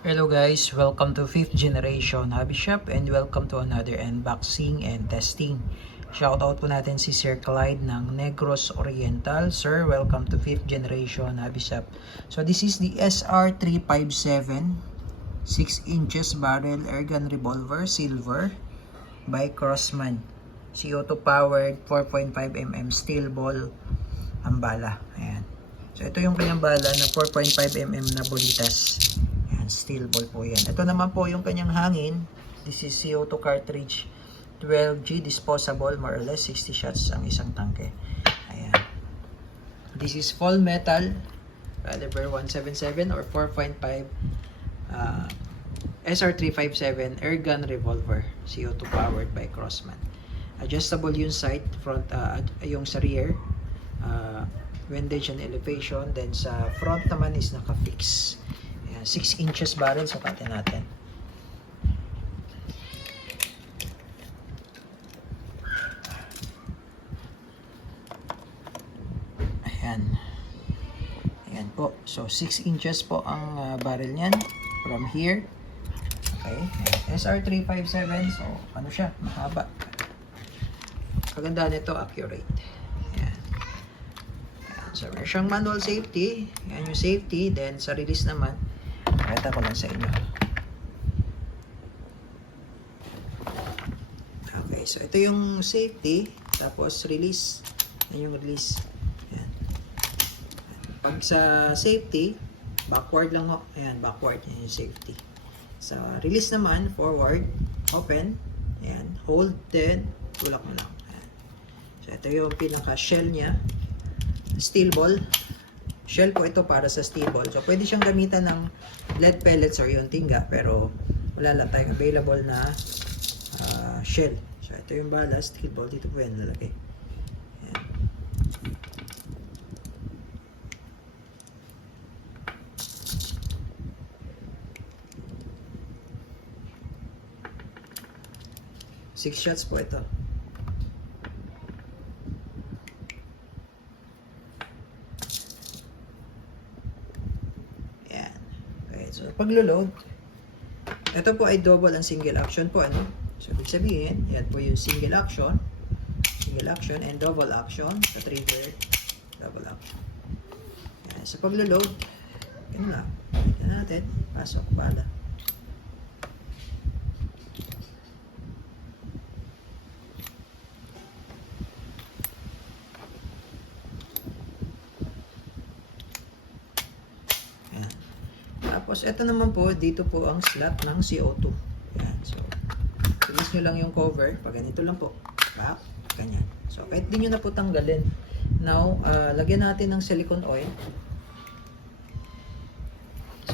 Hello guys, welcome to 5th Generation Hobby Shop and welcome to another unboxing and testing. Shoutout po natin si Sir Clyde ng Negros Oriental. Sir, welcome to 5th Generation Hobby Shop. So this is the SR357 6 inches barrel airgun revolver silver by Crossman. CO2 powered 4.5mm steel ball ang bala. Ayan. So ito yung kanyang bala na 4.5mm na bolitas. Steel ball po yan. Ito naman po yung kanyang hangin. This is CO2 cartridge 12G disposable, more or less 60 shots ang isang tangke. Ayan. This is full metal caliber 177 or 4.5 SR357 airgun revolver, CO2 powered by Crossman. Adjustable yung sight front, yung sa rear, windage and elevation. Then sa front naman is naka-fix. 6 inches barrel, sukatin natin. Ayan. Ayan po. So 6 inches po ang barrel niyan from here. Okay. SR357. So ano siya? Mahaba. Kaganda nito, accurate. Ayan. Ayan. So meron siyang manual safety. Ayan yung safety. Then sa release naman, pakita ko lang sa inyo. Okay, so ito yung safety, tapos release. Yan yung release. Ayan. Pag sa safety, backward lang ho. Ayan, backward. Yan yung safety. Sa release naman, forward, open. Ayan, hold, then tulak mo lang. Ayan. So ito yung pinaka-shell niya. Steel ball. Shell po ito para sa steel ball. So, pwede siyang gamitan ng lead pellets or yung tingga. Pero, wala lang tayong available na shell. So, ito yung bala, steel ball. Dito po yan lalagay. Ayan. Six shots po ito. So, paglo-load, ito po ay double and single action po, ano? So, ibig sabihin, yan po yung single action and double action, sa trigger, double action. Yan. So, paglo-load, yun lang. Tignan natin, pasok, bala. Tapos, ito naman po, dito po ang slot ng CO2. Ayan. So, release nyo lang yung cover. Pag ganito lang po. Back. Ganyan. So, kahit di nyo na po tanggalin. Now, lagyan natin ng silicone oil.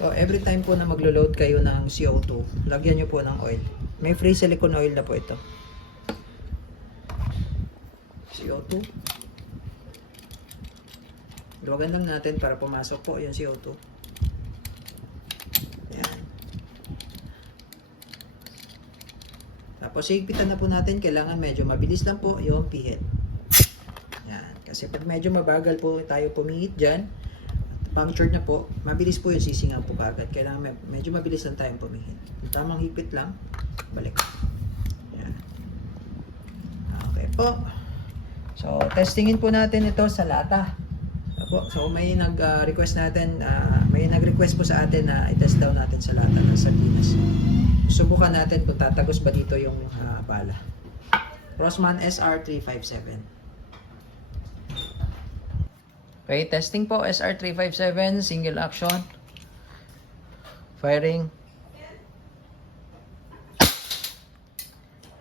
So, every time po na maglo-load kayo ng CO2, lagyan nyo po ng oil. May free silicone oil na po ito. CO2. Luwagan lang natin para pumasok po yung CO2. Tapos higpitan na po natin, kailangan medyo mabilis lang po yung pihit. Yan. Kasi pag medyo mabagal po tayo pumihit dyan, punctured na po, mabilis po yung sisingaw po kagad. Kailangan medyo mabilis lang tayong pumihit. Yung tamang higpit lang, balik. Yan. Okay po. So, testingin po natin ito sa lata. So, may nag-request natin, may nag-request po sa atin na i-test daw natin sa lata ng sardinas. Subukan natin kung tatagos ba dito yung bala. Crossman SR357. Okay, testing po. SR357, single action. Firing.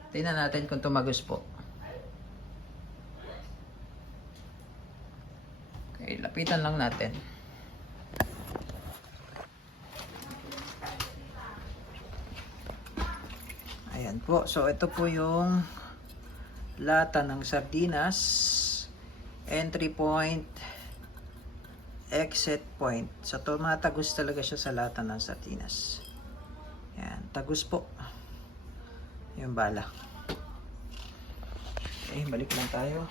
Tingnan natin kung tumagos po. Okay, lapitan lang natin. Ayan po. So, ito po yung lata ng sardinas. Entry point, exit point. So, tumatagos talaga siya sa lata ng sardinas. Ayan. Tagos po. Yung bala. Okay, balik lang tayo.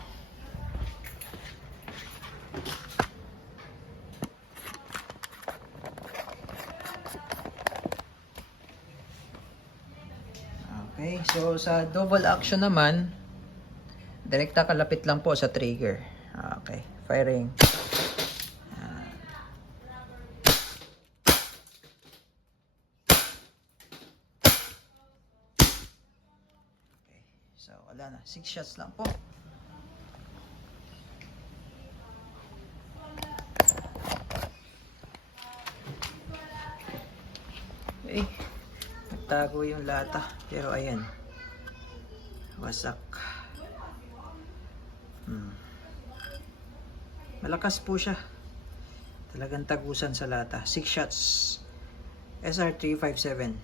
Okay, so sa double action naman, direkta kalapit lang po sa trigger. Okay, firing. Okay, so wala na. 6 shots lang po. Okay, nagtago yung lata. Pero ayan, wasak. Malakas po siya. Talagang tagusan sa lata. 6 shots. SR357.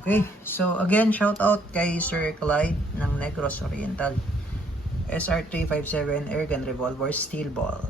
Okay. So again, shout out kay Sir Clyde ng Negros Oriental. SR357 Airgun Revolver Steel Ball.